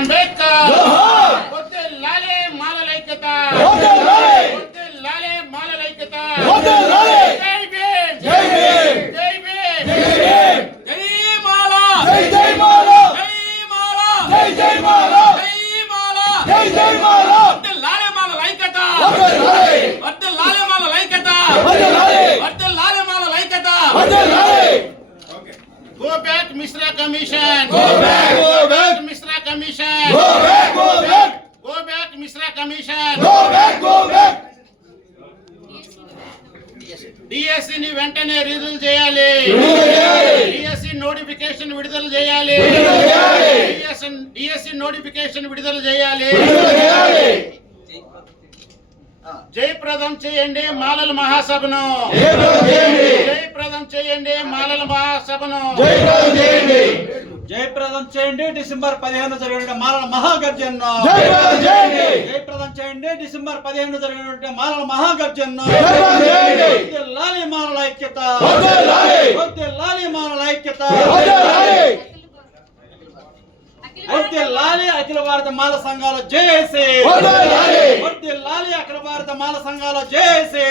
అంబేద్కర్ వర్ధిల్లాలి మాలల ఐక్యత వర్ధిల్లాలి మాలల ఐక్యత జై భీమ్ జై భీమ్ జై భీమ్ జై మాల జై మాల జై మాల జై మాల జై మాల జై మాల వర్ధిల్లాలి మాలల ఐక్యత వర్ధిల్లాలి మాలల ఐక్యత వర్ధిల్లాలి మాలల ఐక్యత Go back, Mishra Commission. Go back, Mishra Commission. Go back, Mishra Commission. Go back. DSC ని వెంటనే రిలీజ్ చేయాలి. DSC నోటిఫికేషన్ విడుదల చేయాలి. DSC నోటిఫికేషన్ విడుదల చేయాలి. జయప్రదం చేయండి మాలల మహాసభను. జయప్రదం చేయండి మాలల మహాసభను. జయప్రదం చేయండి డిసెంబర్ 15 జరిగిన మాలల మహాగర్జన. జయప్రదం చేయండి డిసెంబర్ 15 జరిగిన మాలల మహాగర్జన. వర్ధిల్లాలి మాలల ఐక్యత. వర్ధిల్లాలి మాలల ఐక్యత. వర్ధిల్లాలి అఖిల భారత మాల సంఘాల జేఏసీ. వర్ధిల్లాలి అఖిల భారత మాల సంఘాల జేఏసీ.